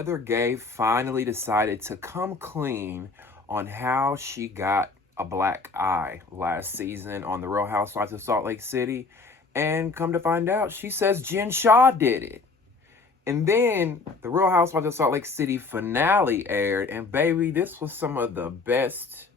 Heather Gay finally decided to come clean on how she got a black eye last season on The Real Housewives of Salt Lake City. And come to find out, she says Jen Shah did it. And then The Real Housewives of Salt Lake City finale aired. And baby, this was some of the best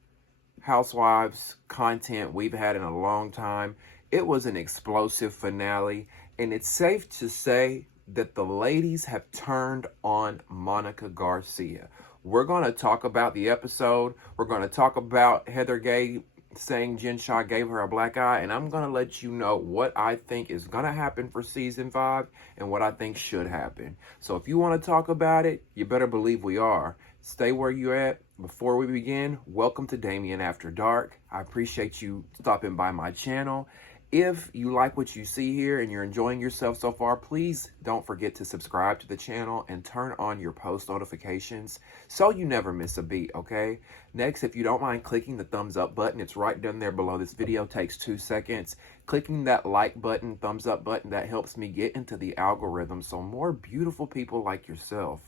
Housewives content we've had in a long time. It was an explosive finale. And it's safe to say that the ladies have turned on Monica Garcia. We're going to talk about the episode. We're going to talk about Heather Gay saying Jen Shah gave her a black eye. And I'm going to let you know what I think is going to happen for season 5 and what I think should happen. So if you want to talk about it, you better believe we are. Stay where you're at. Before we begin, welcome to Damien After Dark. I appreciate you stopping by my channel. If you like what you see here and you're enjoying yourself so far, please don't forget to subscribe to the channel and turn on your post notifications so you never miss a beat, okay? Next, if you don't mind clicking the thumbs up button, it's right down there below this video, takes 2 seconds. Clicking that like button, thumbs up button, that helps me get into the algorithm so more beautiful people like yourself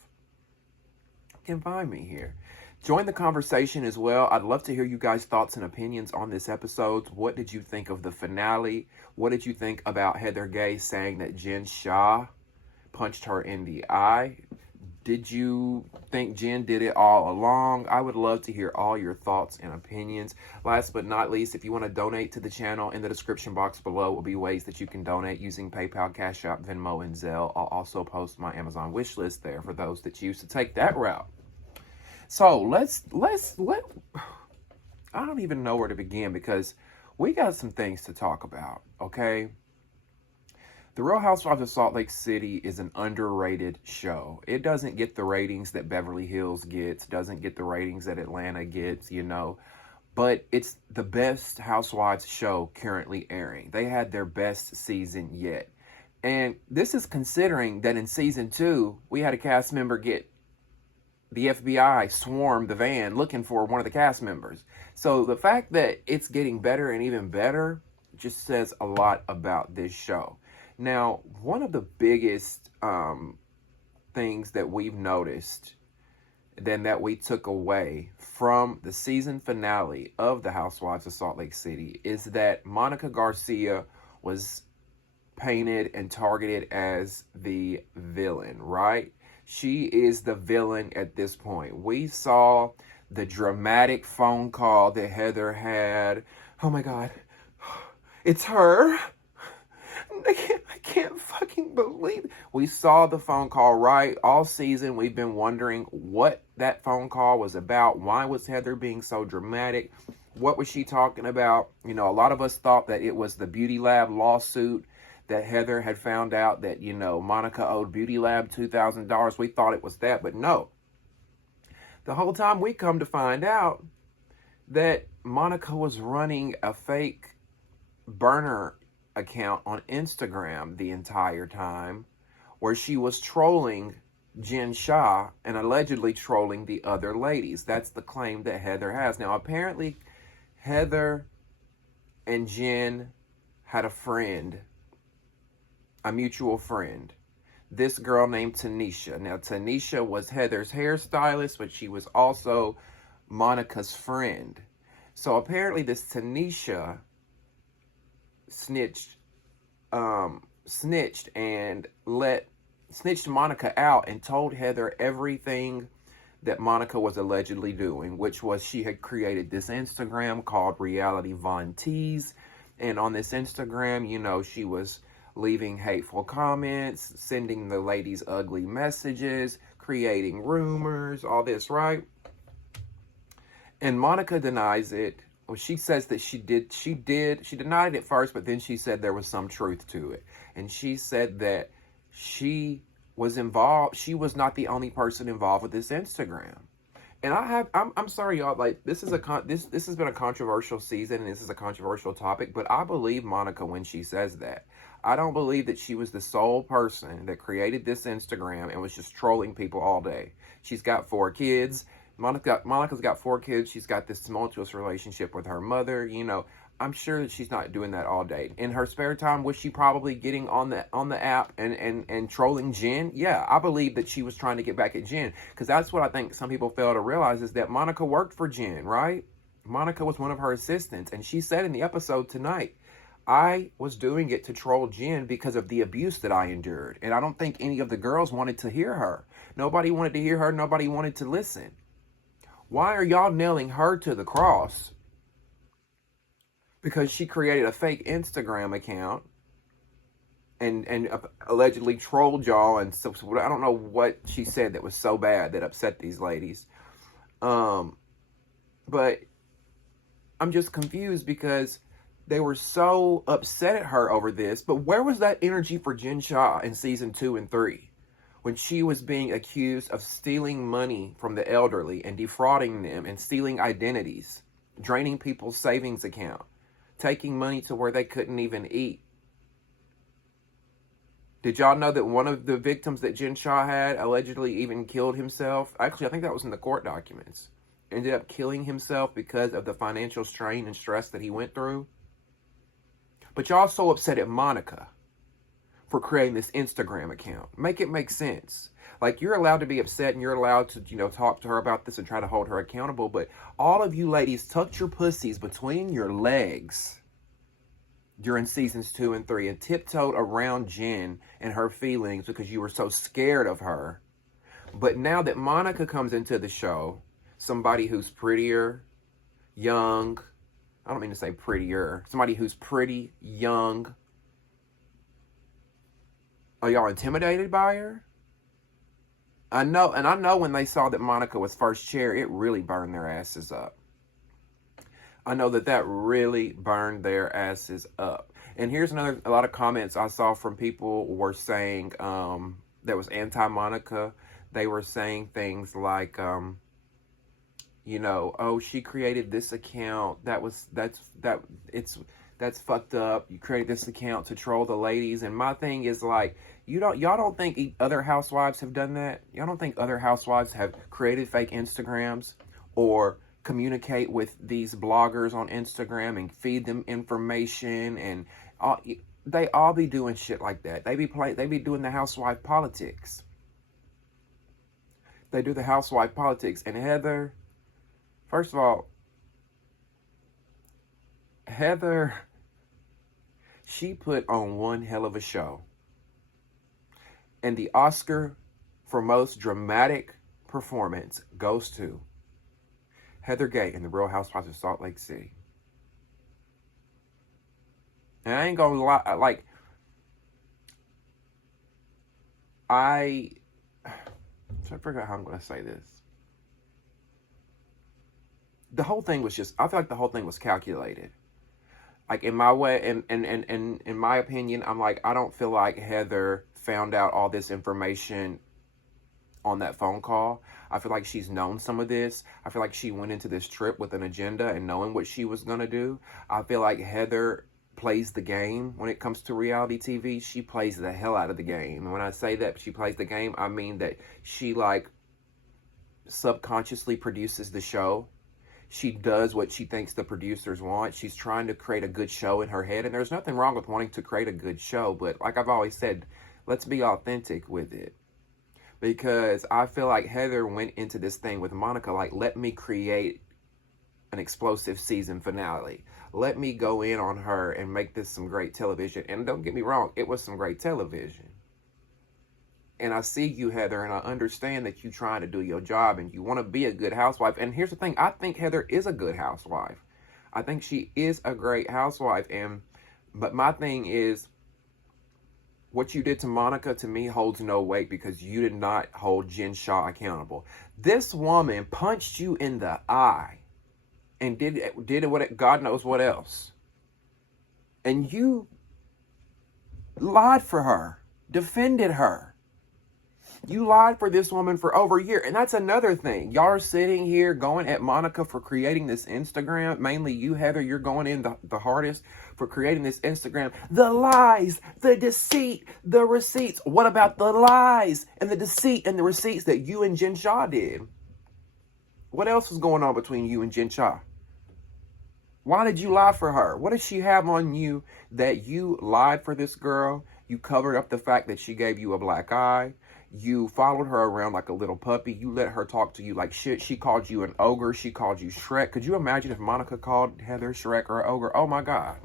can find me here. Join the conversation as well. I'd love to hear you guys' thoughts and opinions on this episode. What did you think of the finale? What did you think about Heather Gay saying that Jen Shah punched her in the eye? Did you think Jen did it all along? I would love to hear all your thoughts and opinions. Last but not least, if you want to donate to the channel, in the description box below will be ways that you can donate using PayPal, Cash App, Venmo, and Zelle. I'll also post my Amazon wish list there for those that choose to take that route. So let I don't even know where to begin because we got some things to talk about, okay? The Real Housewives of Salt Lake City is an underrated show. It doesn't get the ratings that Beverly Hills gets, doesn't get the ratings that Atlanta gets, you know, but it's the best Housewives show currently airing. They had their best season yet. And this is considering that in season 2, we had a cast member get the FBI swarmed the van looking for one of the cast members. So the fact that it's getting better and even better just says a lot about this show. Now, one of the biggest things that we've noticed then that we took away from the season finale of the Housewives of Salt Lake City is that Monica Garcia was painted and targeted as the villain, right? She is the villain at this point. We saw the dramatic phone call that Heather had. Oh my God, it's her. I can't fucking believe it. We saw the phone call, right? All season we've been wondering what that phone call was about. Why was Heather being so dramatic? What was she talking about? You know, a lot of us thought that it was the Beauty Lab lawsuit that Heather had found out that, you know, Monica owed Beauty Lab $2,000. We thought it was that, but no. The whole time we come to find out that Monica was running a fake burner account on Instagram the entire time where she was trolling Jen Shah and allegedly trolling the other ladies. That's the claim that Heather has. Now, apparently, Heather and Jen had a friend, a mutual friend, this girl named Tanisha. Now, Tanisha was Heather's hairstylist, but she was also Monica's friend. So apparently this Tanisha snitched Monica out and told Heather everything that Monica was allegedly doing, which was she had created this Instagram called Reality Von Tease. And on this Instagram, you know, she was leaving hateful comments, sending the ladies ugly messages, creating rumors, all this, right? And Monica denies it. Well, she says that she denied it first, but then she said there was some truth to it. And she said that she was involved. She was not the only person involved with this Instagram. And I'm sorry, y'all, like, this has been a controversial season and this is a controversial topic, but I believe Monica when she says that. I don't believe that she was the sole person that created this Instagram and was just trolling people all day. She's got 4 kids. Monica's got 4 kids. She's got this tumultuous relationship with her mother. I'm sure that she's not doing that all day. In her spare time, was she probably getting on the app and trolling Jen? Yeah, I believe that she was trying to get back at Jen, because that's what I think some people fail to realize, is that Monica worked for Jen, right? Monica was one of her assistants, and she said in the episode tonight, I was doing it to troll Jen because of the abuse that I endured. And I don't think any of the girls wanted to hear her. Nobody wanted to hear her. Nobody wanted to listen. Why are y'all nailing her to the cross? Because she created a fake Instagram account and allegedly trolled y'all. And so, I don't know what she said that was so bad that upset these ladies. But I'm just confused because they were so upset at her over this. But where was that energy for Jen Shah in season 2 and 3? When she was being accused of stealing money from the elderly and defrauding them and stealing identities, draining people's savings account, taking money to where they couldn't even eat. Did y'all know that one of the victims that Jen Shah had allegedly even killed himself? Actually, I think that was in the court documents. Ended up killing himself because of the financial strain and stress that he went through. But y'all so upset at Monica for creating this Instagram account. Make it make sense. Like, you're allowed to be upset and you're allowed to, talk to her about this and try to hold her accountable. But all of you ladies tucked your pussies between your legs during seasons 2 and 3 and tiptoed around Jen and her feelings because you were so scared of her. But now that Monica comes into the show, somebody who's prettier, young, I don't mean to say prettier, somebody who's pretty, young, are y'all intimidated by her? I know when they saw that Monica was first chair, it really burned their asses up. I know that really burned their asses up. And here's a lot of comments I saw from people were saying that was anti-Monica. They were saying things like, oh, she created this account. That's fucked up. You created this account to troll the ladies. And my thing is, like, y'all don't think other housewives have done that? Y'all don't think other housewives have created fake Instagrams or communicate with these bloggers on Instagram and feed them information, and they all be doing shit like that. They be doing the housewife politics. They do the housewife politics. And Heather, first of all, she put on one hell of a show. And the Oscar for most dramatic performance goes to Heather Gay in The Real Housewives of Salt Lake City. And I ain't gonna lie, I'm trying to figure out how I'm gonna say this. The whole thing was I feel like the whole thing was calculated. Like, in my way, in my opinion, I'm like, I don't feel like Heather found out all this information on that phone call. I feel like she's known some of this. I feel like she went into this trip with an agenda and knowing what she was going to do. I feel like Heather plays the game when it comes to reality TV. She plays the hell out of the game. And when I say that she plays the game, I mean that she, like, subconsciously produces the show. She does what she thinks the producers want. She's trying to create a good show in her head. And there's nothing wrong with wanting to create a good show. But like I've always said, let's be authentic with it. Because I feel like Heather went into this thing with Monica like, let me create an explosive season finale. Let me go in on her and make this some great television. And don't get me wrong, it was some great television. And I see you, Heather, and I understand that you're trying to do your job and you want to be a good housewife. And here's the thing, I think Heather is a good housewife. I think she is a great housewife. But my thing is, what you did to Monica, to me, holds no weight because you did not hold Jen Shah accountable. This woman punched you in the eye and did what God knows what else. And you lied for her, defended her. You lied for this woman for over a year. And that's another thing. Y'all are sitting here going at Monica for creating this Instagram. Mainly you, Heather, you're going in the hardest for creating this Instagram. The lies, the deceit, the receipts. What about the lies and the deceit and the receipts that you and Jen Shah did? What else was going on between you and Shah? Why did you lie for her? What did she have on you that you lied for this girl? You covered up the fact that she gave you a black eye. You followed her around like a little puppy. You let her talk to you like shit. She called you an ogre. She called you Shrek. Could you imagine if Monica called Heather Shrek or ogre? Oh my God.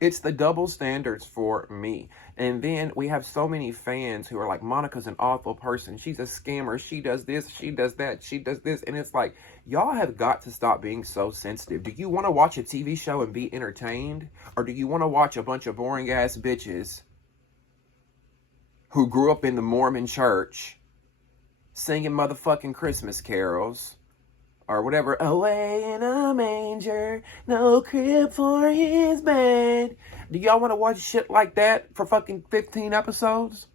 It's the double standards for me. And then we have so many fans who are like, Monica's an awful person. She's a scammer. She does this. She does that. She does this. And it's like, y'all have got to stop being so sensitive. Do you want to watch a TV show and be entertained? Or do you want to watch a bunch of boring ass bitches who grew up in the Mormon church singing motherfucking Christmas carols? Or whatever, away in a manger, no crib for his bed. Do y'all want to watch shit like that for fucking 15 episodes?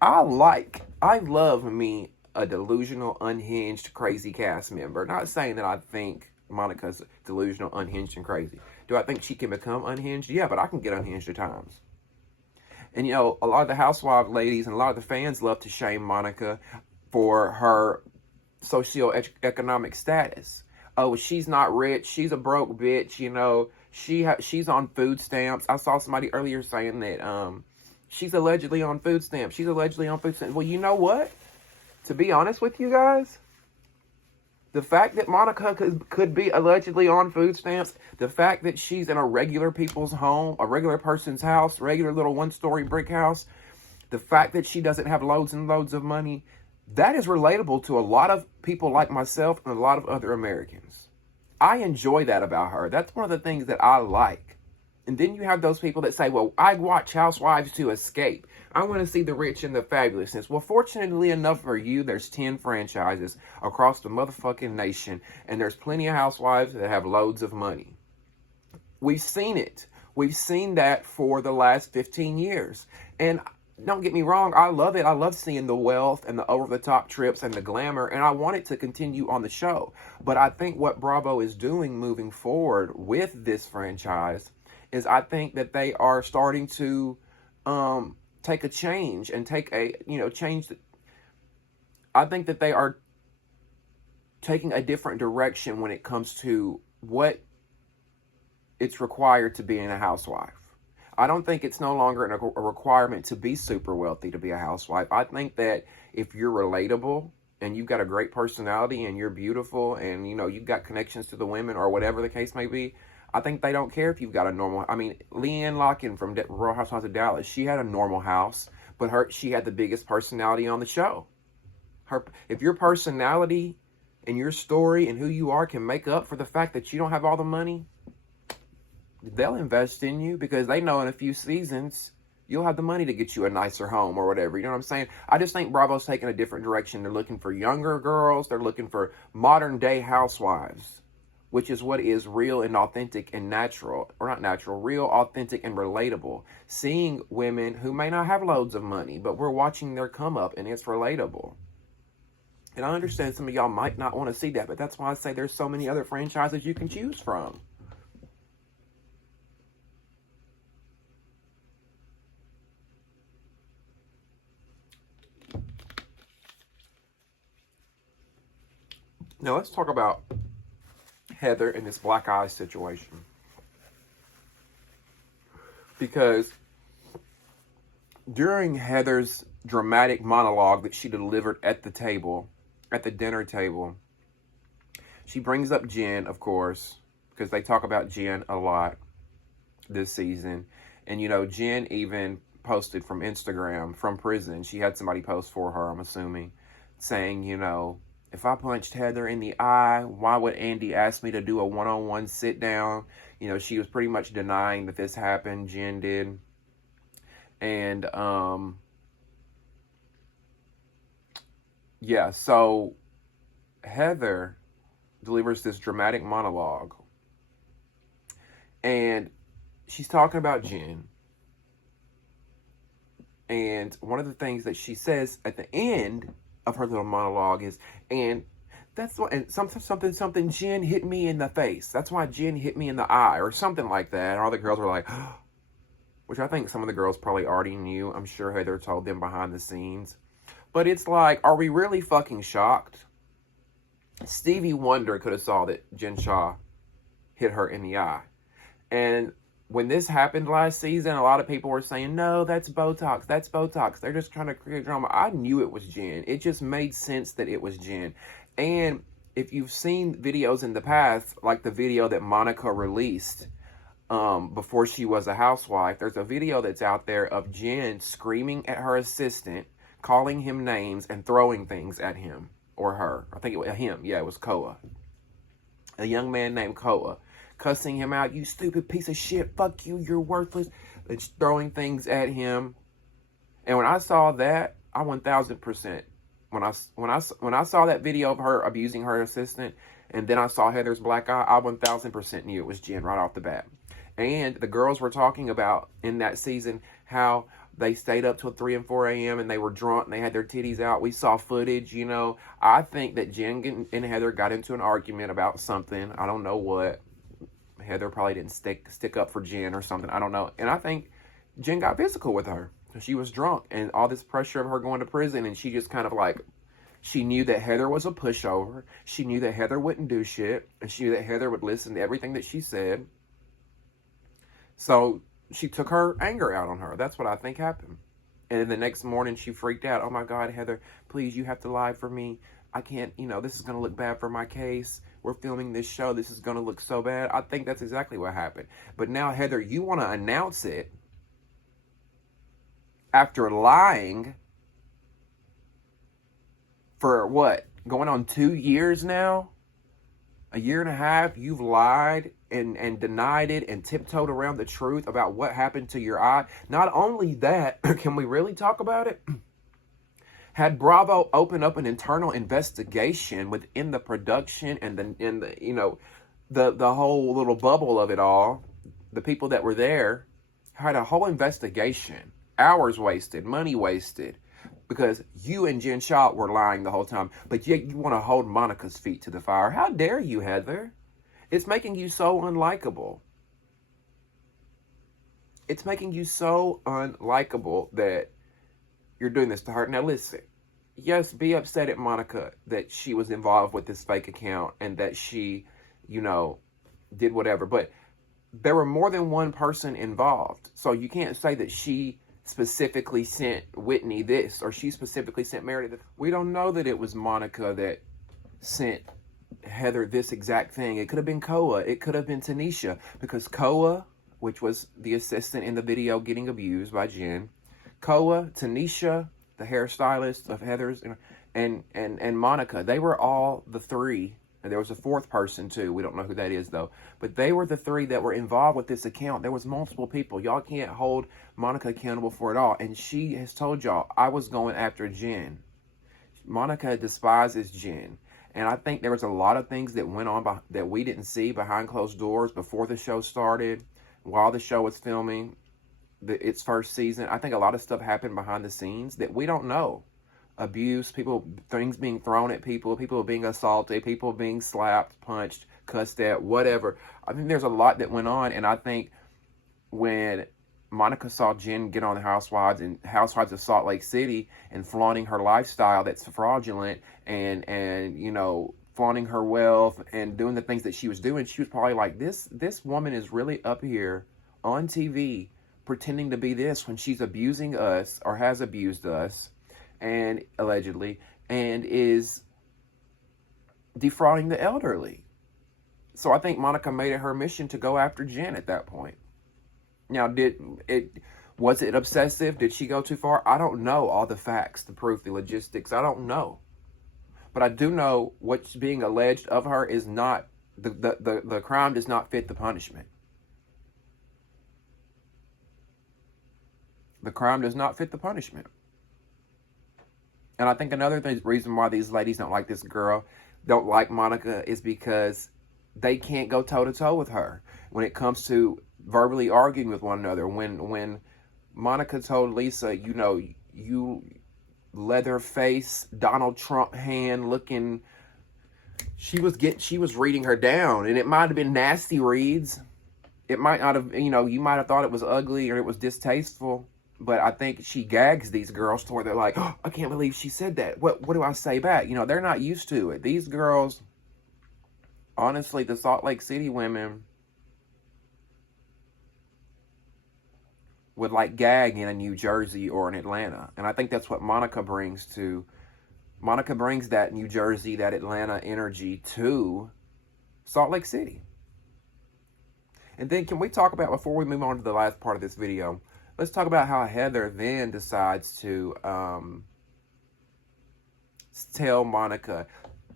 I love me a delusional, unhinged, crazy cast member. Not saying that I think Monica's delusional, unhinged, and crazy. Do I think she can become unhinged? Yeah, but I can get unhinged at times. And you know, a lot of the housewife ladies and a lot of the fans love to shame Monica for her socioeconomic status. Oh, she's not rich. She's a broke bitch. You know, she's on food stamps. I saw somebody earlier saying that she's allegedly on food stamps. She's allegedly on food stamps. Well, you know what? To be honest with you guys, the fact that Monica could be allegedly on food stamps, the fact that she's in a regular people's home, a regular person's house, regular little one-story brick house, the fact that she doesn't have loads and loads of money, that is relatable to a lot of people like myself and a lot of other Americans. I enjoy that about her. That's one of the things that I like. And then you have those people that say, well, I watch Housewives to escape. I want to see the rich and the fabulousness. Well, fortunately enough for you, there's 10 franchises across the motherfucking nation. And there's plenty of housewives that have loads of money. We've seen it. We've seen that for the last 15 years. And don't get me wrong, I love it. I love seeing the wealth and the over-the-top trips and the glamour, and I want it to continue on the show. But I think what Bravo is doing moving forward with this franchise is I think that they are starting to take a change and take a, change. I think that they are taking a different direction when it comes to what it's required to be in a housewife. I don't think it's no longer a requirement to be super wealthy to be a housewife. I think that if you're relatable and you've got a great personality and you're beautiful and, you've got connections to the women or whatever the case may be, I think they don't care if you've got a normal... I mean, Leanne Locken from Real Housewives of Dallas, she had a normal house, but she had the biggest personality on the show. If your personality and your story and who you are can make up for the fact that you don't have all the money, they'll invest in you because they know in a few seasons you'll have the money to get you a nicer home or whatever. You know what I'm saying? I just think Bravo's taking a different direction. They're looking for younger girls. They're looking for modern day housewives, which is what is real and authentic and natural, or not natural, real, authentic, and relatable. Seeing women who may not have loads of money, but we're watching their come up and it's relatable. And I understand some of y'all might not want to see that, but that's why I say there's so many other franchises you can choose from. Now let's talk about Heather and this black eye situation. Because during Heather's dramatic monologue that she delivered at the table, at the dinner table, she brings up Jen, of course, because they talk about Jen a lot this season. And, Jen even posted from Instagram, from prison. She had somebody post for her, I'm assuming, saying, if I punched Heather in the eye, why would Andy ask me to do a one-on-one sit down? She was pretty much denying that this happened. Jen did. And, so Heather delivers this dramatic monologue. And she's talking about Jen. And one of the things that she says at the end of her little monologue is, and that's what, and something, Jen hit me in the face. That's why Jen hit me in the eye, or something like that. And all the girls were like, which I think some of the girls probably already knew. I'm sure Heather told them behind the scenes. But it's like, are we really fucking shocked? Stevie Wonder could have saw that Jen Shah hit her in the eye. And when this happened last season, a lot of people were saying, no, that's Botox. That's Botox. They're just trying to create drama. I knew it was Jen. It just made sense that it was Jen. And if you've seen videos in the past, like the video that Monica released before she was a housewife, there's a video that's out there of Jen screaming at her assistant, calling him names, and throwing things at him or her. I think it was him. Yeah, it was Koa. A young man named Koa. Cussing him out, you stupid piece of shit, fuck you, you're worthless. It's throwing things at him. And when I saw that, I 1000%. When I saw that video of her abusing her assistant, and then I saw Heather's black eye, I 1000% knew it was Jen right off the bat. And the girls were talking about in that season how they stayed up till 3 and 4 a.m. and they were drunk and they had their titties out. We saw footage, you know. I think that Jen and Heather got into an argument about something. I don't know what. Heather probably didn't stick up for Jen or something. I don't know. And I think Jen got physical with her. She was drunk and all this pressure of her going to prison. And she just kind of like, she knew that Heather was a pushover. She knew that Heather wouldn't do shit. And she knew that Heather would listen to everything that she said. So she took her anger out on her. That's what I think happened. And then the next morning she freaked out. Oh my God, Heather, please, you have to lie for me. I can't, you know, this is going to look bad for my case. We're filming this show. This is going to look so bad. I think that's exactly what happened. But now, Heather, you want to announce it after lying for what? Going on 2 years now? A year and a half, you've lied and denied it and tiptoed around the truth about what happened to your eye. Not only that, can we really talk about it? Had Bravo opened up an internal investigation within the production and the you know, the whole little bubble of it all, the people that were there had a whole investigation, hours wasted, money wasted, because you and Jen Shah were lying the whole time, but yet you want to hold Monica's feet to the fire. How dare you, Heather? It's making you so unlikable. It's making you so unlikable that you're doing this to her. Now listen, yes, be upset at Monica that she was involved with this fake account and that she, you know, did whatever. But there were more than one person involved. So you can't say that she specifically sent Whitney this or she specifically sent Meredith. We don't know that it was Monica that sent Heather this exact thing. It could have been Koa. It could have been Tanisha, because Koa, which was the assistant in the video getting abused by Jen, Koa, Tanisha, the hairstylist of Heather's, and Monica, they were all the three. And there was a fourth person too. We don't know who that is though. But they were the three that were involved with this account. There was multiple people. Y'all can't hold Monica accountable for it all. And she has told y'all, I was going after Jen. Monica despises Jen. And I think there was a lot of things that went on that we didn't see behind closed doors before the show started, while the show was filming its first season. I think a lot of stuff happened behind the scenes that we don't know. Abuse, people, things being thrown at people, people being assaulted, people being slapped, punched, cussed at, whatever. I think there's a lot that went on. And I think when Monica saw Jen get on the Housewives and Housewives of Salt Lake City and flaunting her lifestyle that's fraudulent and you know, flaunting her wealth and doing the things that she was doing, she was probably like, this woman is really up here on TV pretending to be this when she's abusing us or has abused us and allegedly and is defrauding the elderly. So I think Monica made it her mission to go after Jen at that point. Now, was it obsessive? Did she go too far? I don't know all the facts, the proof, the logistics. I don't know. But I do know what's being alleged of her is not, the crime does not fit the punishment. The crime does not fit the punishment. And I think another reason why these ladies don't like this girl, don't like Monica, is because they can't go toe-to-toe with her when it comes to verbally arguing with one another. When Monica told Lisa, you know, you leather face, Donald Trump hand looking, she was reading her down, and it might have been nasty reads. It might not have, you know, you might have thought it was ugly or it was distasteful, But I think she gags these girls to where they're like, oh, I can't believe she said that. What do I say back? You know, they're not used to it. These girls, honestly, the Salt Lake City women would like gag in a New Jersey or an Atlanta. And I think that's what Monica brings that New Jersey, that Atlanta energy to Salt Lake City. And then can we talk about, before we move on to the last part of this video, let's talk about how Heather then decides to tell Monica,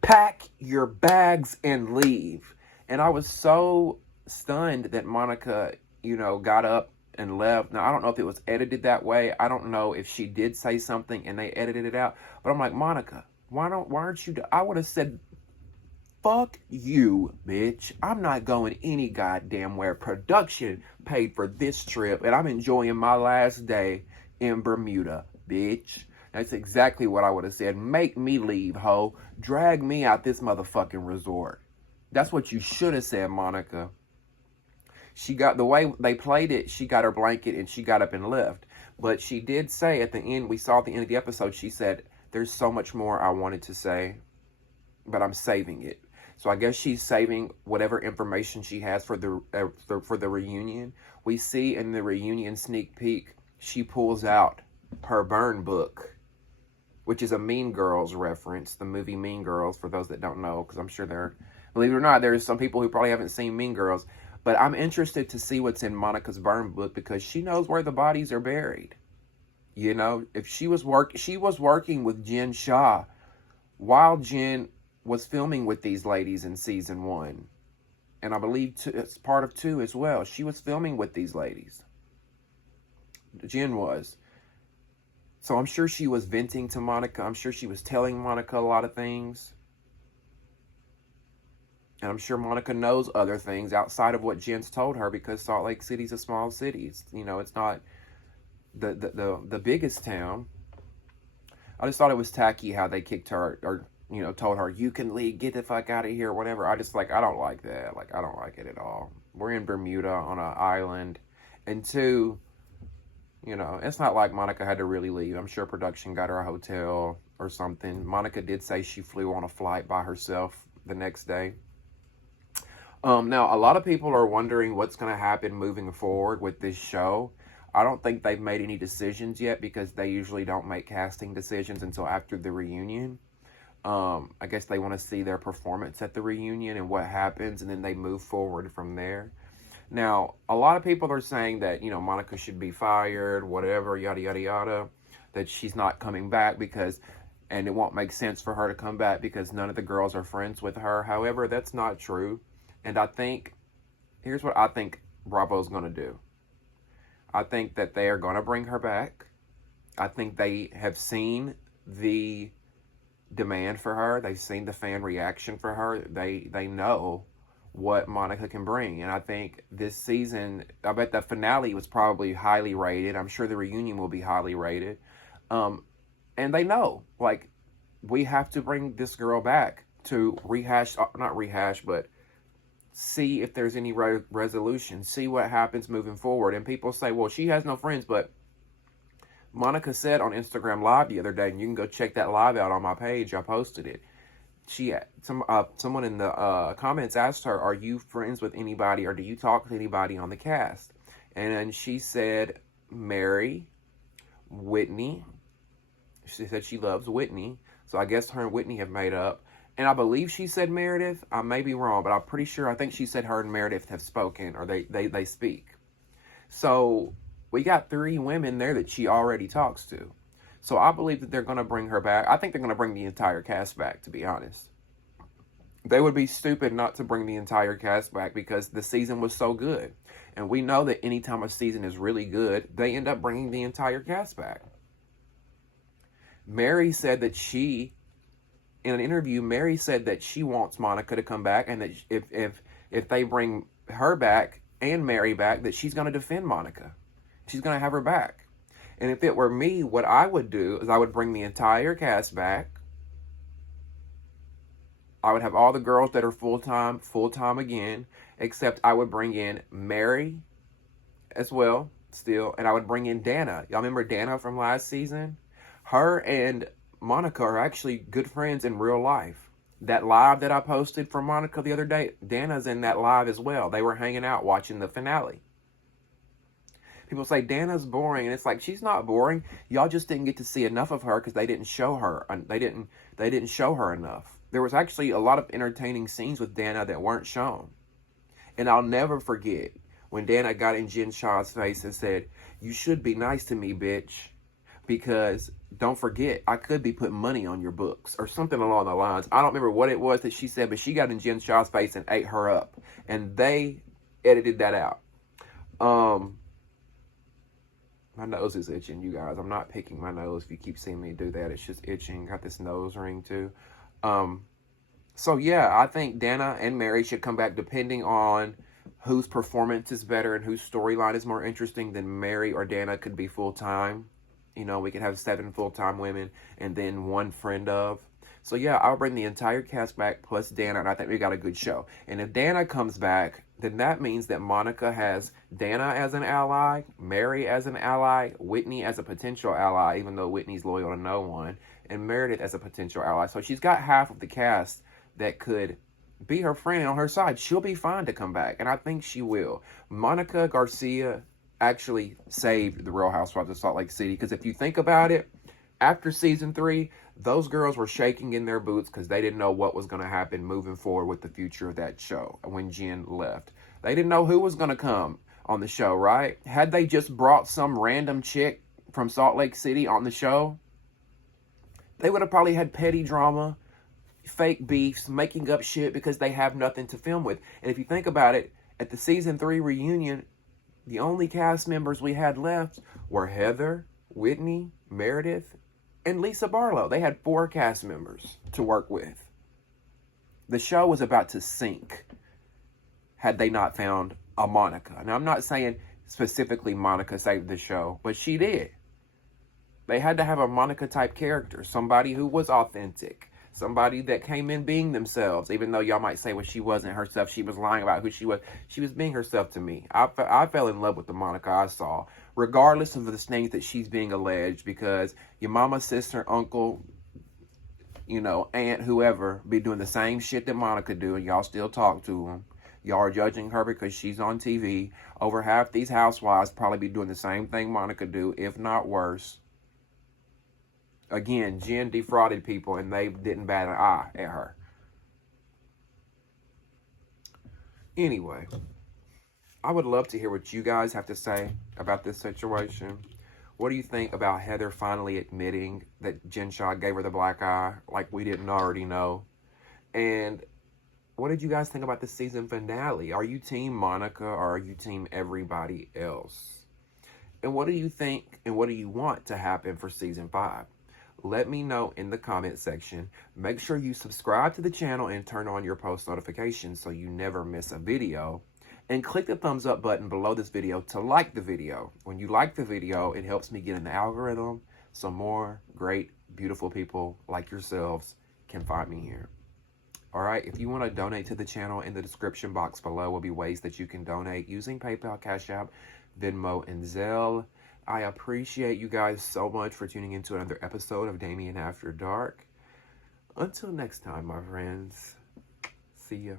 pack your bags and leave. And I was so stunned that Monica, you know, got up and left. Now, I don't know if it was edited that way. I don't know if she did say something and they edited it out. But I'm like, Monica, why aren't you? I would have said, fuck you, bitch. I'm not going any goddamn where. Production paid for this trip, and I'm enjoying my last day in Bermuda, bitch. That's exactly what I would have said. Make me leave, ho. Drag me out this motherfucking resort. That's what you should have said, Monica. She got, the way they played it, she got her blanket and she got up and left. But she did say at the end, we saw at the end of the episode, she said, there's so much more I wanted to say, but I'm saving it. So I guess she's saving whatever information she has for the reunion. We see in the reunion sneak peek, she pulls out her burn book, which is a Mean Girls reference, the movie Mean Girls, for those that don't know, because I'm sure believe it or not, there's some people who probably haven't seen Mean Girls. But I'm interested to see what's in Monica's burn book because she knows where the bodies are buried. You know, if she was working with Jen Shah while Jen was filming with these ladies in season 1. And I believe it's part of 2 as well. She was filming with these ladies. Jen was. So I'm sure she was venting to Monica. I'm sure she was telling Monica a lot of things. And I'm sure Monica knows other things outside of what Jen's told her because Salt Lake City's a small city. You know, it's not the biggest town. I just thought it was tacky how they kicked her or, you know, told her, you can leave, get the fuck out of here, or whatever. I don't like that. Like, I don't like it at all. We're in Bermuda on an island. And 2, you know, it's not like Monica had to really leave. I'm sure production got her a hotel or something. Monica did say she flew on a flight by herself the next day. Now, a lot of people are wondering what's going to happen moving forward with this show. I don't think they've made any decisions yet because they usually don't make casting decisions until after the reunion. I guess they want to see their performance at the reunion and what happens, and then they move forward from there. Now, a lot of people are saying that, you know, Monica should be fired, whatever, yada, yada, yada, that she's not coming back and it won't make sense for her to come back because none of the girls are friends with her. However, that's not true. And I think, here's what I think Bravo's going to do. I think that they are going to bring her back. I think they have seen the demand for her. They've seen the fan reaction for her. They know what Monica can bring. And I think this season, I bet the finale was probably highly rated. I'm sure the reunion will be highly rated. And they know, like, we have to bring this girl back to not rehash, but see if there's any resolution, see what happens moving forward. And people say, well, she has no friends, but Monica said on Instagram Live the other day, and you can go check that live out on my page, I posted it. Someone in the comments asked her, are you friends with anybody, or do you talk to anybody on the cast? And she said, Mary, Whitney. She said she loves Whitney, so I guess her and Whitney have made up. And I believe she said Meredith. I may be wrong, but I'm pretty sure. I think she said her and Meredith have spoken, or they speak. So we got 3 women there that she already talks to. So I believe that they're going to bring her back. I think they're going to bring the entire cast back, to be honest. They would be stupid not to bring the entire cast back because the season was so good. And we know that anytime a season is really good, they end up bringing the entire cast back. Mary said that in an interview, Mary said that she wants Monica to come back, and that if they bring her back and Mary back, that she's going to defend Monica. She's going to have her back. And if it were me, what I would do is I would bring the entire cast back. I would have all the girls that are full-time again, except I would bring in Mary as well, still. And I would bring in Dana. Y'all remember Dana from last season? Her and Monica are actually good friends in real life. That live that I posted for Monica the other day, Dana's in that live as well. They were hanging out watching the finale. People say Dana's boring, and it's like, she's not boring. Y'all just didn't get to see enough of her because they didn't show her. They didn't show her enough. There was actually a lot of entertaining scenes with Dana that weren't shown. And I'll never forget when Dana got in Jen Shah's face and said, "You should be nice to me, bitch, because don't forget, I could be putting money on your books," or something along the lines. I don't remember what it was that she said, but she got in Jen Shah's face and ate her up. And they edited that out. My nose is itching, you guys. I'm not picking my nose. If you keep seeing me do that, it's just itching. Got this nose ring too. So yeah, I think Dana and Mary should come back depending on whose performance is better and whose storyline is more interesting. Than Mary or Dana could be full-time. You know, we could have 7 full-time women and then 1 friend of. So yeah, I'll bring the entire cast back plus Dana, and I think we got a good show. And if Dana comes back, then that means that Monica has Dana as an ally, Mary as an ally, Whitney as a potential ally, even though Whitney's loyal to no one, and Meredith as a potential ally. So she's got half of the cast that could be her friend and on her side. She'll be fine to come back, and I think she will. Monica Garcia actually saved the Real Housewives of Salt Lake City, because if you think about it, after season 3, those girls were shaking in their boots because they didn't know what was going to happen moving forward with the future of that show when Jen left. They didn't know who was going to come on the show, right? Had they just brought some random chick from Salt Lake City on the show, they would have probably had petty drama, fake beefs, making up shit because they have nothing to film with. And if you think about it, at the season 3 reunion, the only cast members we had left were Heather, Whitney, Meredith, and Lisa Barlow. They had 4 cast members to work with. The show was about to sink had they not found a Monica. Now, I'm not saying specifically Monica saved the show, but she did. They had to have a Monica-type character, somebody who was authentic, somebody that came in being themselves, even though y'all might say, well, she wasn't herself. She was lying about who she was. She was being herself to me. I fell in love with the Monica I saw, regardless of the things that she's being alleged, because your mama, sister, uncle, you know, aunt, whoever, be doing the same shit that Monica do, and y'all still talk to them. Y'all are judging her because she's on TV. Over half these housewives probably be doing the same thing Monica do, if not worse. Again, Jen defrauded people, and they didn't bat an eye at her. Anyway, I would love to hear what you guys have to say about this situation. What do you think about Heather finally admitting that Jen Shah gave her the black eye, like we didn't already know? And what did you guys think about the season finale? Are you team Monica, or are you team everybody else? And what do you think, and what do you want to happen for season 5? Let me know in the comment section. Make sure you subscribe to the channel and turn on your post notifications so you never miss a video. And click the thumbs up button below this video to like the video. When you like the video, it helps me get in the algorithm so more great, beautiful people like yourselves can find me here. All right, if you want to donate to the channel, in the description box below will be ways that you can donate using PayPal, Cash App, Venmo, and Zelle. I appreciate you guys so much for tuning into another episode of Damien After Dark. Until next time, my friends. See ya.